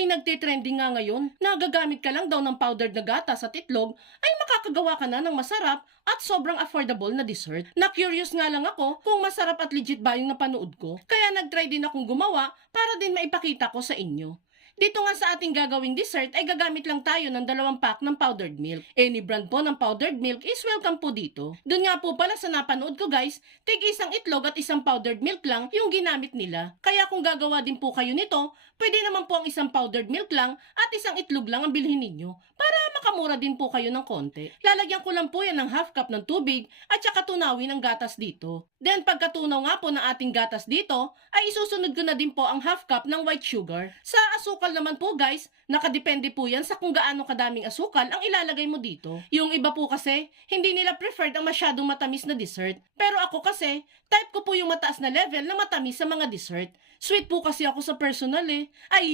May nagtitrending nga ngayon na gagamit ka lang daw ng powdered na gatas at itlog ay makakagawa ka na ng masarap at sobrang affordable na dessert. Na-curious nga lang ako kung masarap at legit ba yung napanood ko. Kaya nag-try din akong gumawa para din maipakita ko sa inyo. Dito nga sa ating gagawing dessert ay gagamit lang tayo ng 2 pack ng powdered milk. Any brand po ng powdered milk is welcome po dito. Doon nga po pala sa napanood ko guys, tig isang itlog at isang powdered milk lang yung ginamit nila. Kaya kung gagawa din po kayo nito, pwede naman po ang isang powdered milk lang at isang itlog lang ang bilhin ninyo para makamura din po kayo ng konti. Lalagyan ko lang po yan ng half cup ng tubig at saka tunawin ang gatas dito. Then pagkatunaw nga po ng ating gatas dito, ay isusunod ko na din po ang half cup ng white sugar. Sa asukal naman po guys, nakadepende po yan sa kung gaano kadaming asukal ang ilalagay mo dito. Yung iba po kasi, hindi nila preferred ang masyadong matamis na dessert. Pero ako kasi, type ko po yung mataas na level na matamis sa mga dessert. Sweet po kasi ako sa personal eh. Ay!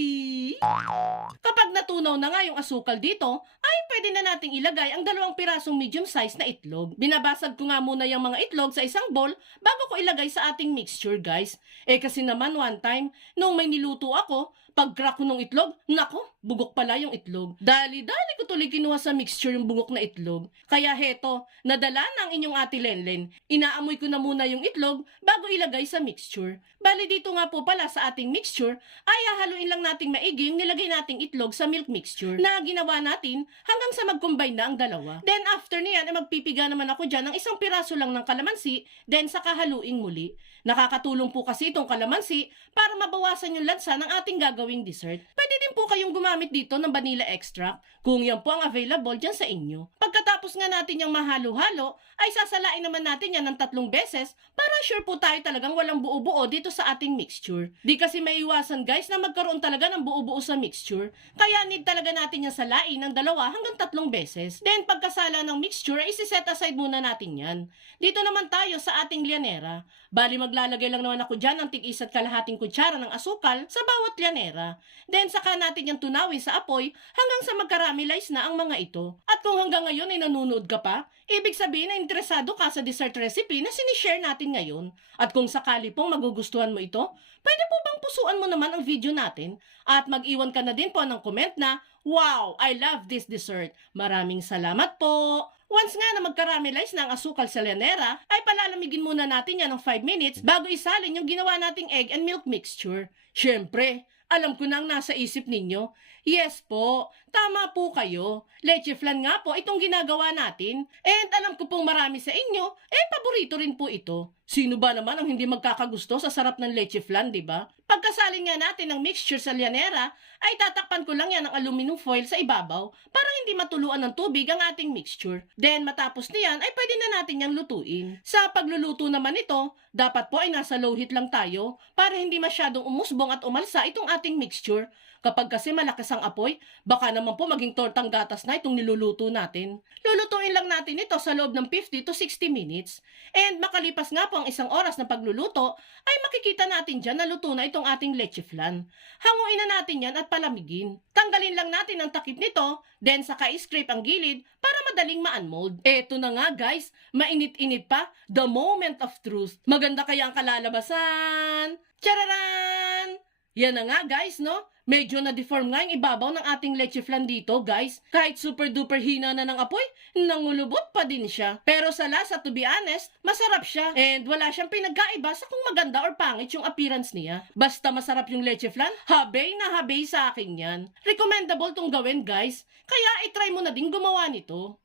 Kapag natunaw na nga yung asukal dito, ay pwede na nating ilagay ang 2 pirasong medium size na itlog. Binabasag ko nga muna yung mga itlog sa isang bowl bago ko ilagay sa ating mixture guys. Eh kasi naman one time, nung may niluto ako, pag-crack ko ng itlog, nako, bugok pala yung itlog. Dali-dali ko tuloy kinuha sa mixture yung bugok na itlog. Kaya heto, nadala na ang inyong ate Lenlen. Inaamoy ko na muna yung itlog bago ilagay sa mixture. Bali dito nga po pala sa ating mixture, ay hahaluin lang nating maigi yung nilagay nating itlog sa milk mixture na ginawa natin hanggang sa mag-combine na ang dalawa. Then after niyan, ay magpipiga naman ako dyan ng isang piraso lang ng kalamansi, then saka haluing muli. Nakakatulong po kasi itong kalamansi para mabawasan yung lansa ng ating gagawing dessert. Pwede din po kayong gumamit dito ng vanilla extract kung yan po ang available dyan sa inyo. Pagkatapos nga natin yung mahalo-halo, ay sasalain naman natin yan ng 3 beses para sure po tayo talagang walang buo-buo dito sa ating mixture. Di kasi maiwasan guys na magkaroon talaga ng buo-buo sa mixture. Kaya need talaga natin yung salain ng 2 hanggang 3 beses. Then pagkasala ng mixture, ay isi-set aside muna natin yan. Dito naman tayo sa ating lianera. Bali maglalagay lang naman ako dyan ng tig-1 kalahating kutsara ng asukal sa bawat lianera. Then saka natin yung tunawin sa apoy hanggang sa magkaramelize na ang mga ito. At kung hanggang ngayon ay nanonood ka pa, ibig sabihin na interesado ka sa dessert recipe na sinishare natin ngayon. At kung sakali pong magugustuhan mo ito, pwede po bang pusuan mo naman ang video natin? At mag-iwan ka na din po ng comment na, "Wow, I love this dessert." Maraming salamat po! Once nga na magkaramelize na ang asukal sa lianera, ay palalamigin muna natin yan ng 5 minutes bago isalin yung ginawa nating egg and milk mixture. Syempre, alam ko na ang nasa isip ninyo. Yes po, tama po kayo. Leche flan nga po itong ginagawa natin. And alam ko pong marami sa inyo, paborito rin po ito. Sino ba naman ang hindi magkakagusto sa sarap ng leche flan, di ba? Pagkasalin nga natin ng mixture sa lianera, ay tatakpan ko lang yan ng aluminum foil sa ibabaw para hindi matuluan ng tubig ang ating mixture. Then matapos niyan ay pwede na natin yang lutuin. Sa pagluluto naman ito, dapat po ay nasa low heat lang tayo para hindi masyadong umusbong at umalsa itong ating mixture. Kapag kasi malakas ang apoy, baka naman po maging tortang gatas na itong niluluto natin. Lulutuin lang natin ito sa loob ng 50 to 60 minutes. And makalipas nga po ang 1 oras na pagluluto, ay makikita natin dyan na luto na itong ating leche flan. Hanguin na natin yan at palamigin. Tanggalin lang natin ang takip nito, then saka i-scrape ang gilid para madaling ma-unmold. Eto na nga guys, mainit-init pa, the moment of truth. Maganda kaya ang kalalabasan. Chararan! Yan na nga guys, no? Medyo na-deform nga yung ibabaw ng ating leche flan dito, guys. Kahit super duper hina na ng apoy, nangulubot pa din siya. Pero sa lasa, to be honest, masarap siya. And wala siyang pinagkaiba sa kung maganda or pangit yung appearance niya. Basta masarap yung leche flan, habay na habay sa akin yan. Recommendable tong gawin, guys. Kaya itry mo na din gumawa nito.